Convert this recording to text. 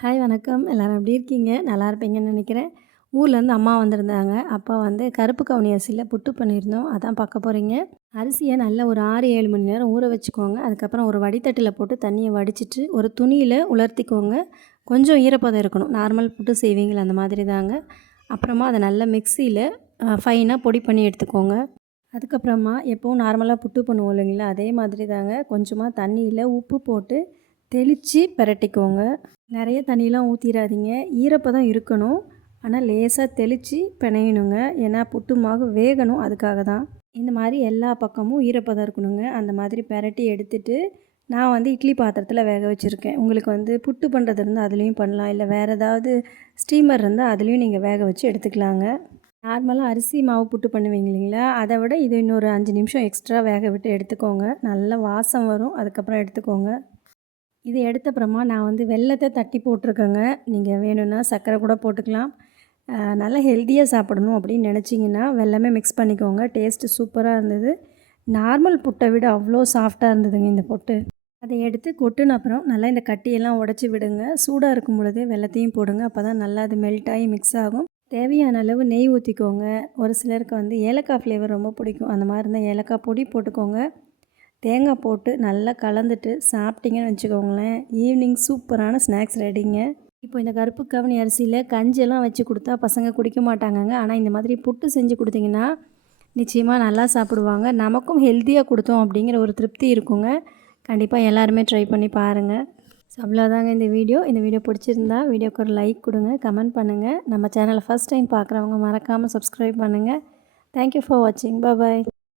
Hi வணக்கம். எல்லோரும் எப்படி இருக்கீங்க? நல்லா இருப்பீங்கன்னு நினைக்கிறேன். ஊர்லேருந்து அம்மா வந்திருந்தாங்க. அப்பா வந்து கருப்பு கவுனி அரிசியில் புட்டு பண்ணியிருந்தோம். அதான் பார்க்க போகிறீங்க அரிசியை நல்லா ஒரு ஆறு ஏழு மணி நேரம் ஊற வச்சுக்கோங்க. அதுக்கப்புறம் ஒரு வடித்தட்டில் போட்டு தண்ணியை வடிச்சிட்டு ஒரு துணியில் உலர்த்திக்கோங்க. கொஞ்சம் ஈரப்பதம் இருக்கணும். நார்மல் புட்டு செய்வீங்களா? அந்த மாதிரி தாங்க. அப்புறமா அதை நல்லா மிக்சியில் ஃபைனாக பொடி பண்ணி எடுத்துக்கோங்க. அதுக்கப்புறமா எப்போவும் நார்மலாக புட்டு பண்ணுவோம் இல்லைங்களா? அதே மாதிரி தாங்க. கொஞ்சமாக தண்ணியில் உப்பு போட்டு தெளித்து பிரட்டிக்கோங்க. நிறைய தண்ணியெலாம் ஊற்றிடாதீங்க ஈரப்பதம் இருக்கணும். ஆனால் லேசாக தெளித்து பிணையணுங்க. ஏன்னா புட்டு மாவு வேகணும் அதுக்காக தான். இந்த மாதிரி எல்லா பக்கமும் ஈரப்பதம் இருக்கணுங்க. அந்த மாதிரி பெரட்டி எடுத்துட்டு நான் வந்து இட்லி பாத்திரத்தில் வேக வச்சுருக்கேன். உங்களுக்கு வந்து புட்டு பண்ணுறது இருந்தால் அதுலேயும் பண்ணலாம். இல்லை வேறு ஏதாவது ஸ்டீமர் இருந்தால் அதுலேயும் நீங்கள் வேக வச்சு எடுத்துக்கலாங்க. நார்மலாக அரிசி மாவு புட்டு பண்ணுவீங்க இல்லைங்களா? அதை விட இது இன்னொரு அஞ்சு நிமிஷம் எக்ஸ்ட்ரா வேக விட்டு எடுத்துக்கோங்க. நல்ல வாசம் வரும். அதுக்கப்புறம் எடுத்துக்கோங்க. இது எடுத்தப்புறமா நான் வந்து வெள்ளத்தை தட்டி போட்டிருக்கேங்க. நீங்கள் வேணும்னா சர்க்கரை கூட போட்டுக்கலாம். நல்லா ஹெல்த்தியாக சாப்பிடணும் அப்படின்னு நினச்சிங்கன்னா வெள்ளமே மிக்ஸ் பண்ணிக்கோங்க. டேஸ்ட்டு சூப்பராக இருந்தது. நார்மல் புட்டை விட அவ்வளோ சாஃப்டாக இருந்ததுங்க இந்த பொட்டு. அதை எடுத்து கொட்டுன அப்புறம் நல்லா இந்த கட்டியெல்லாம் உடச்சி விடுங்க. சூடாக இருக்கும் பொழுதே வெள்ளத்தையும் போடுங்க. அப்போ தான் நல்லா அது மெல்ட் ஆகி மிக்ஸ் ஆகும். தேவையான அளவு நெய் ஊற்றிக்கோங்க ஒரு சிலருக்கு வந்து ஏலக்காய் ஃப்ளேவர் ரொம்ப பிடிக்கும். அந்த மாதிரி இருந்தால் ஏலக்காய் பொடி போட்டுக்கோங்க. தேங்காய் போட்டு நல்லா கலந்துட்டு சாப்பிட்டீங்கன்னு வச்சுக்கோங்களேன். ஈவினிங் சூப்பரான ஸ்நாக்ஸ் ரெடிங்க இப்போ இந்த கருப்பு கவனி அரிசியில் கஞ்செல்லாம் வச்சு கொடுத்தா பசங்க குடிக்க மாட்டாங்கங்க. ஆனால் இந்த மாதிரி புட்டு செஞ்சு கொடுத்தீங்கன்னா நிச்சயமாக நல்லா சாப்பிடுவாங்க. நமக்கும் ஹெல்த்தியாக கொடுத்தோம் அப்படிங்கிற ஒரு திருப்தி இருக்குங்க. கண்டிப்பாக எல்லாருமே ட்ரை பண்ணி பாருங்கள் ஸோ அவ்வளோதாங்க இந்த வீடியோ. இந்த வீடியோ பிடிச்சிருந்தா வீடியோக்கு ஒரு லைக் கொடுங்க கமெண்ட் பண்ணுங்கள் நம்ம சேனலை ஃபஸ்ட் டைம் பார்க்குறவங்க மறக்காமல் சப்ஸ்கிரைப் பண்ணுங்கள் தேங்க்யூ ஃபார் வாட்சிங் பாய்